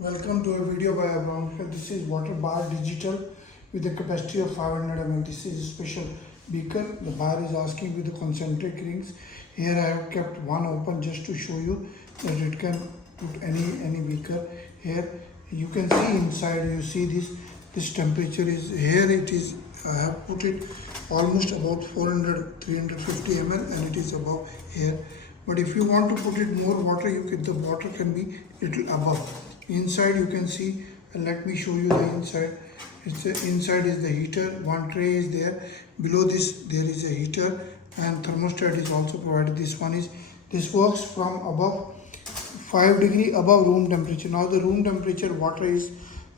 Welcome to a video by Abraham. This is water bar digital with a capacity of 500 ml. This is a special beaker. The bar is asking with the concentric rings. Here I have kept one open just to show you that it can put any beaker. Here you can see inside. You see this temperature is here. It is I have put it almost about 350 ml and it is above here. But if you want to put it more water, the water can be little above. Inside you can see, and let me show you the inside. Inside is the heater. One tray is there. Below this there is a heater and thermostat is also provided. This works from above 5 degree above room temperature. Now the room temperature water is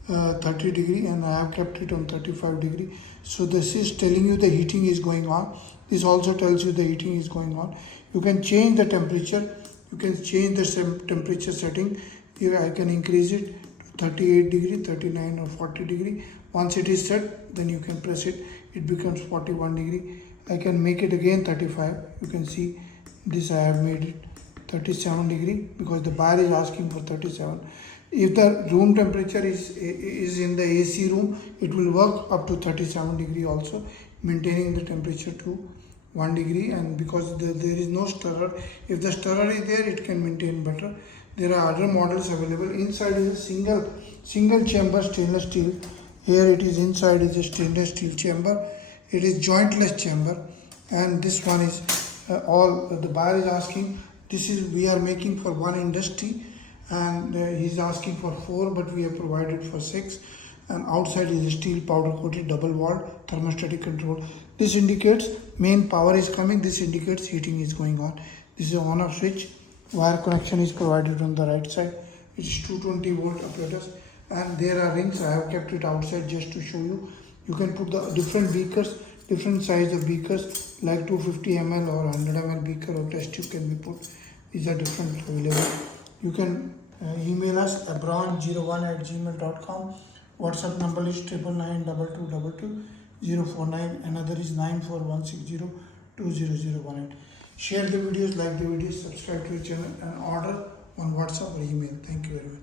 30 degree and I have kept it on 35 degree. So this is telling you the heating is going on. This also tells you the heating is going on. You can change the temperature. You can change the temperature setting. Here I can increase it to 38 degree, 39 or 40 degree. Once it is set, then you can press it. It becomes 41 degree. I can make it again 35. You can see this I have made it 37 degree because the bar is asking for 37. If the room temperature is in the AC room, it will work up to 37 degree also, maintaining the temperature to 1 degree. And because there is no stirrer, if the stirrer is there, it can maintain better. There are other models available. Inside is a single chamber stainless steel. Here it is inside is a stainless steel chamber. It is jointless chamber, and this one is the buyer is asking. We are making for one industry, and he's asking for 4, but we have provided for 6. And outside is a steel powder coated double walled thermostatic control. This indicates main power is coming. This indicates heating is going on. This is an on off switch. Wire connection is provided on the right side. It is 220 volt apparatus, and there are rings. I have kept it outside just to show you. You can put the different beakers, different size of beakers like 250 ml or 100 ml beaker or test tube can be put. These are different available. You can email us abron01@gmail.com. WhatsApp number is 9992222 Another is 94160200018. Share the videos, like the videos, subscribe to the channel and order on WhatsApp or email. Thank you very much.